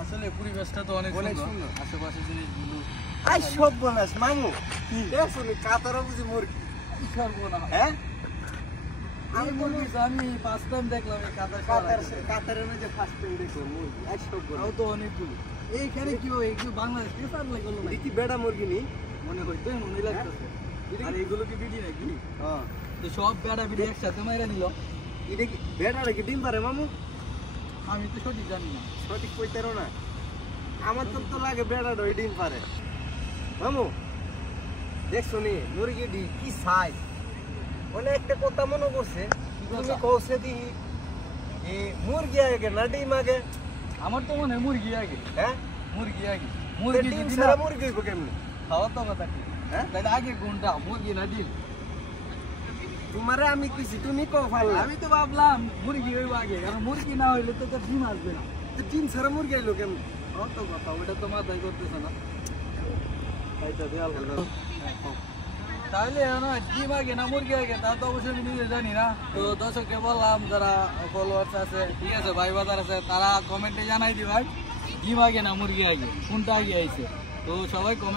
আসলে পরিবেশটা তো অনেক সুন্দর, আশেপাশে জিনিসগুলো। আই সব বলাস মামু, দেখছো নি কাতারা বুঝি মুরগি সর্বনাশ। হ্যাঁ আমি ফার্স্ট টাইম দেখলাম এই কাতারের মধ্যে ফার্স্ট টাইম দেখলাম মুরগি। আই সব বলাস তো অনেকগুলো এইখানে কি হয়, একটু বাংলাদেশ পেশার লাগলো না কি বেড়া মুরগি নি মনে হইতো, মনে লাগতেছে। আর এইগুলো কি বিডি নাকি? হ্যাঁ তো সব বেড়া বিডি একসাথে মাইরা নিল। এটা কি বেড়াটা কি ডিম পারে মামু? আমি তো সঠিক জানি না, সঠিক কইতারো না। আমার তো লাগে বেড়াটা ওই ডিম পারে। মামু দেখছো নি মুরগি ডি কি সাইজ, মানে একটা কথা মনে করছে তুমি কৌছে দি এই মুরগি আগে না ডিম আগে? আমার তো মনে হয় মুরগি আগে। হ্যাঁ মুরগি আগে, মুরগি ডিম যদি ছাড়া না মুরগি হইব কেমনে? খাওয়া তো কথা কি, হ্যাঁ তাহলে আগে কোনটা, মুরগি না ডিম? তোমারে আমি কইছি তুমি কও ফাললা। আমি তো ভাবলাম মুরগি হইব আগে, কারণ মুরগি না হইলে তো তোর ডিম আসবে না। তো ডিম ছাড়া মুরগি আইলো কেমনে? তো কথা ওটা তো মাথায় করতেছে না। তাহলে ডিম আগে না মুরগি আগে তা তো অবশ্যই আমি নিজে জানি না। তো দর্শককে বললাম, যারা ফলোয়ার্স আছে, ঠিক আছে, ভাই বাজার আছে, তারা কমেন্টে জানাই দিবেন ডিম আগে না মুরগি আগে, কোনটা আগে আইছে। তো সবাই কমেন্ট